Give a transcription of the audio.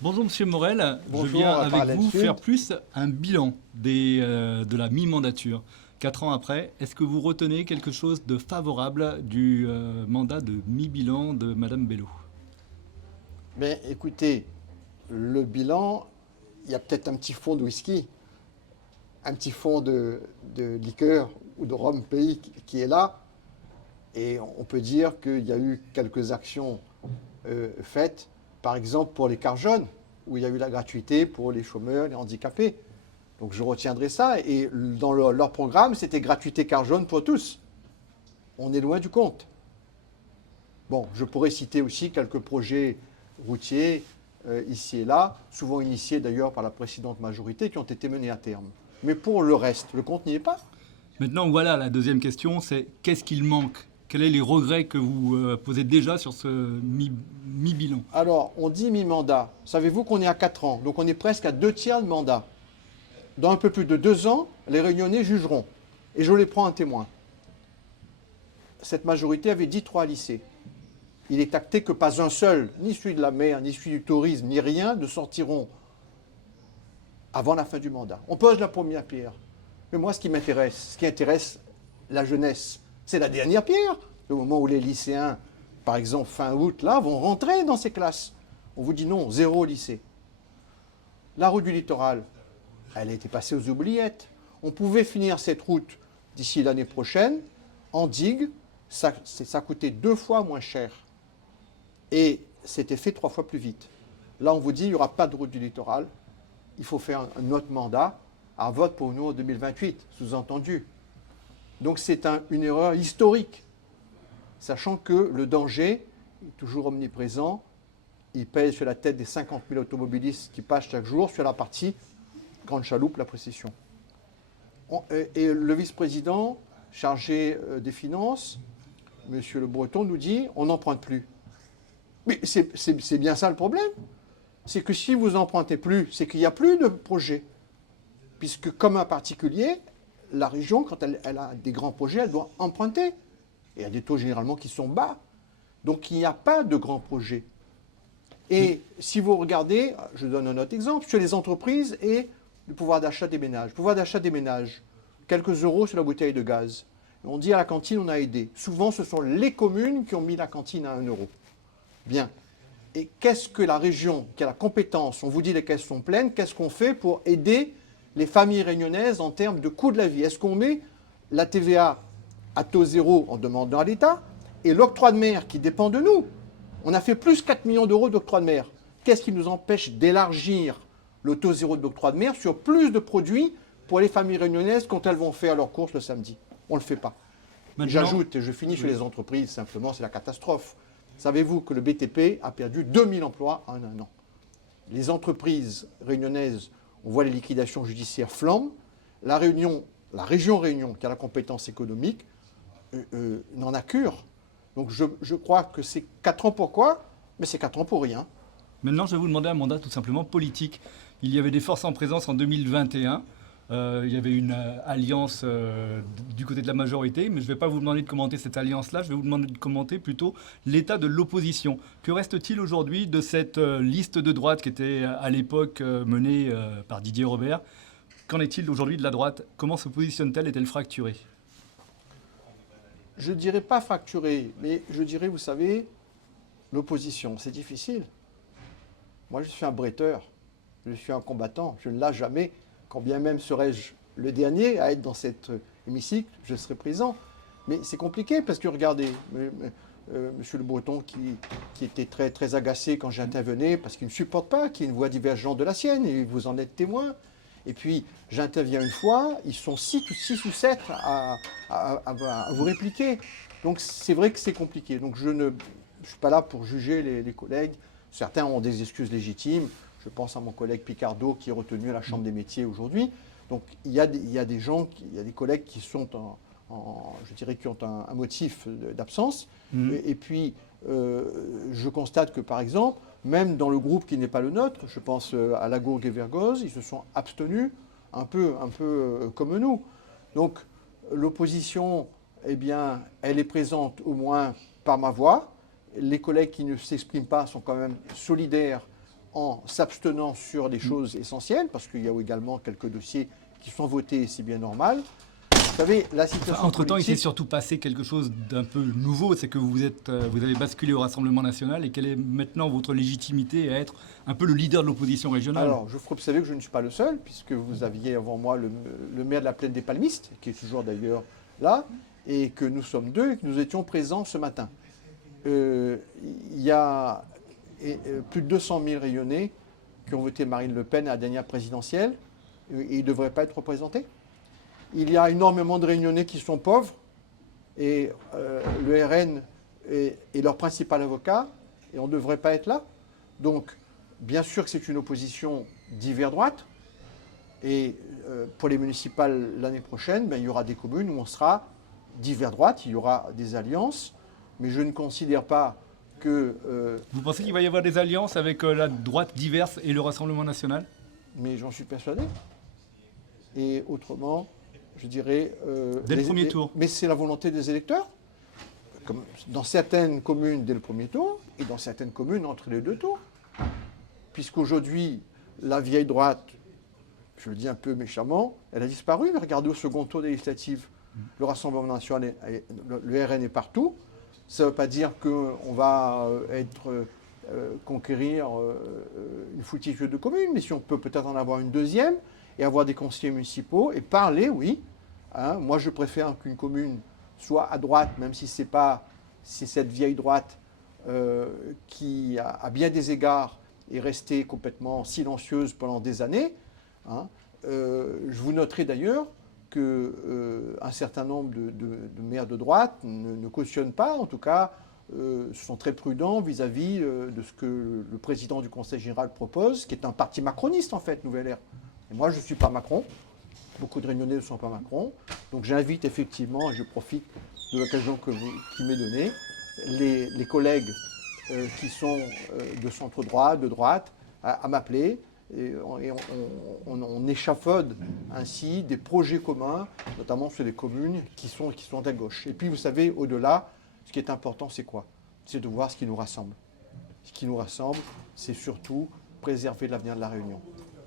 Bonjour Monsieur Morel, je Bonjour, viens par avec vous Sud. faire plus un bilan de la mi-mandature. 4 ans après, est-ce que vous retenez quelque chose de favorable du mandat de mi-bilan de Madame Bello? Mais écoutez, le bilan, il y a peut-être un petit fond de whisky, un petit fond de liqueur ou de rhum pays qui est là. Et on peut dire qu'il y a eu quelques actions faites, par exemple pour les cartes jaunes, où il y a eu la gratuité pour les chômeurs, les handicapés. Donc je retiendrai ça. Et dans leur programme, c'était gratuité carte jaune pour tous. On est loin du compte. Bon, je pourrais citer aussi quelques projets routiers ici et là, souvent initiés d'ailleurs par la précédente majorité, qui ont été menés à terme. Mais pour le reste, le compte n'y est pas. Maintenant, voilà, la deuxième question, c'est qu'est-ce qu'il manque? Quels sont les regrets que vous posez déjà sur ce mi-bilan? Alors, on dit mi-mandat. Savez-vous qu'on est à 4 ans, donc on est presque à 2 tiers de mandat. Dans un peu plus de 2 ans, les réunionnais jugeront. Et je les prends en témoin. Cette majorité avait dit 3 lycées. Il est acté que pas un seul, ni celui de la mer, ni celui du tourisme, ni rien, ne sortiront avant la fin du mandat. On pose la première pierre. Mais moi, ce qui m'intéresse, ce qui intéresse la jeunesse, c'est la dernière pierre. Le moment où les lycéens, par exemple fin août, là, vont rentrer dans ces classes. On vous dit non, zéro au lycée. La route du littoral, elle a été passée aux oubliettes. On pouvait finir cette route d'ici l'année prochaine en digue. Ça coûtait 2 fois moins cher. Et c'était fait 3 fois plus vite. Là, on vous dit, il n'y aura pas de route du littoral. Il faut faire un autre mandat, un vote pour nous en 2028, sous-entendu. Donc c'est une erreur historique, sachant que le danger est toujours omniprésent. Il pèse sur la tête des 50 000 automobilistes qui passent chaque jour sur la partie Grande Chaloupe, la précession. Et le vice-président chargé des finances, M. Le Breton, nous dit on n'emprunte plus. Mais c'est bien ça le problème. C'est que si vous n'empruntez plus, c'est qu'il n'y a plus de projet. Puisque comme un particulier, la région, quand elle a des grands projets, elle doit emprunter. Et il y a des taux généralement qui sont bas. Donc il n'y a pas de grands projets. Et si vous regardez, je donne un autre exemple, sur les entreprises et le pouvoir d'achat des ménages. Le pouvoir d'achat des ménages, quelques euros sur la bouteille de gaz. On dit à la cantine, on a aidé. Souvent, ce sont les communes qui ont mis la cantine à 1 euro. Bien. Et qu'est-ce que la région, qui a la compétence, on vous dit les caisses sont pleines, qu'est-ce qu'on fait pour aider les familles réunionnaises en termes de coût de la vie? Est-ce qu'on met la TVA à taux zéro en demandant à l'État et l'octroi de mer qui dépend de nous? On a fait plus 4 millions d'euros d'octroi de mer. Qu'est-ce qui nous empêche d'élargir le taux zéro d'octroi de mer sur plus de produits pour les familles réunionnaises quand elles vont faire leurs courses le samedi? On ne le fait pas. Maintenant, J'ajoute, et je finis sur oui. les entreprises, simplement, c'est la catastrophe. Savez-vous que le BTP a perdu 2000 emplois en un an? Les entreprises réunionnaises, on voit les liquidations judiciaires flambent. La région Réunion, qui a la compétence économique, n'en a cure. Donc je crois que c'est 4 ans pourquoi? Mais c'est 4 ans pour rien. Maintenant, je vais vous demander un mandat tout simplement politique. Il y avait des forces en présence en 2021. Il y avait une alliance du côté de la majorité, mais je ne vais pas vous demander de commenter cette alliance-là, je vais vous demander de commenter plutôt l'état de l'opposition. Que reste-t-il aujourd'hui de cette liste de droite qui était à l'époque menée par Didier Robert? Qu'en est-il aujourd'hui de la droite? Comment se positionne-t-elle? Est-elle fracturée? Je ne dirais pas fracturé, mais je dirais, vous savez, l'opposition, c'est difficile. Moi, je suis un bretteur, je suis un combattant, je ne lâche jamais, quand bien même serais-je le dernier à être dans cet hémicycle, je serai présent. Mais c'est compliqué parce que regardez, Monsieur Le Breton qui était très, très agacé quand j'intervenais parce qu'il ne supporte pas qu'il y ait une voix divergente de la sienne, et vous en êtes témoin. Et puis j'interviens une fois, ils sont 6 ou 7 à vous répliquer. Donc c'est vrai que c'est compliqué. Donc je ne suis pas là pour juger les collègues. Certains ont des excuses légitimes. Je pense à mon collègue Picardo qui est retenu à la Chambre des métiers aujourd'hui. Donc il y a des gens, il y a des collègues qui sont je dirais, qui ont un motif d'absence. Mhm. Et puis je constate que par exemple, même dans le groupe qui n'est pas le nôtre, je pense à Lagourgue et Vergoz, ils se sont abstenus un peu comme nous. Donc l'opposition, eh bien, elle est présente au moins par ma voix. Les collègues qui ne s'expriment pas sont quand même solidaires en s'abstenant sur des choses essentielles, parce qu'il y a également quelques dossiers qui sont votés et c'est bien normal. Vous savez, la situation Entre-temps, il s'est politique... surtout passé quelque chose d'un peu nouveau, c'est que vous avez basculé au Rassemblement national et quelle est maintenant votre légitimité à être un peu le leader de l'opposition régionale? Alors, vous savez que je ne suis pas le seul, puisque vous aviez avant moi le maire de la Plaine des Palmistes, qui est toujours d'ailleurs là, et que nous sommes deux et que nous étions présents ce matin. Il y a plus de 200 000 Réunionnais qui ont voté Marine Le Pen à la dernière présidentielle, et ils ne devraient pas être représentés. Il y a énormément de Réunionnais qui sont pauvres, et le RN est leur principal avocat, et on ne devrait pas être là. Donc, bien sûr que c'est une opposition d'hiver-droite, et pour les municipales l'année prochaine, ben, il y aura des communes où on sera d'hiver-droite, il y aura des alliances, mais je ne considère pas que... Vous pensez qu'il va y avoir des alliances avec la droite diverse et le Rassemblement national? mais j'en suis persuadé. Et autrement, je dirais... Dès le premier tour. Mais c'est la volonté des électeurs. Comme dans certaines communes dès le premier tour, et dans certaines communes entre les deux tours. Puisqu'aujourd'hui, la vieille droite, je le dis un peu méchamment, elle a disparu. Mais regardez au second tour des législatives, le Rassemblement national, le RN est partout. Ça ne veut pas dire qu'on va conquérir une foultitude de communes, mais si on peut peut-être en avoir une deuxième et avoir des conseillers municipaux et parler, oui. Hein, moi, je préfère qu'une commune soit à droite, même si c'est cette vieille droite qui, à bien des égards, est restée complètement silencieuse pendant des années. Hein. Je vous noterai d'ailleurs qu'un certain nombre de maires de droite ne cautionnent pas, en tout cas, sont très prudents vis-à-vis de ce que le président du Conseil général propose, qui est un parti macroniste en fait, Nouvelle Ère. Et moi, je ne suis pas Macron. Beaucoup de Réunionnais ne sont pas Macron. Donc j'invite effectivement, et je profite de l'occasion qui m'est donnée, les collègues qui sont de centre droit, de droite, à m'appeler. Et on échafaude ainsi des projets communs, notamment sur les communes qui sont à gauche. Et puis vous savez, au-delà, ce qui est important, c'est quoi? C'est de voir ce qui nous rassemble. Ce qui nous rassemble, c'est surtout préserver l'avenir de la Réunion.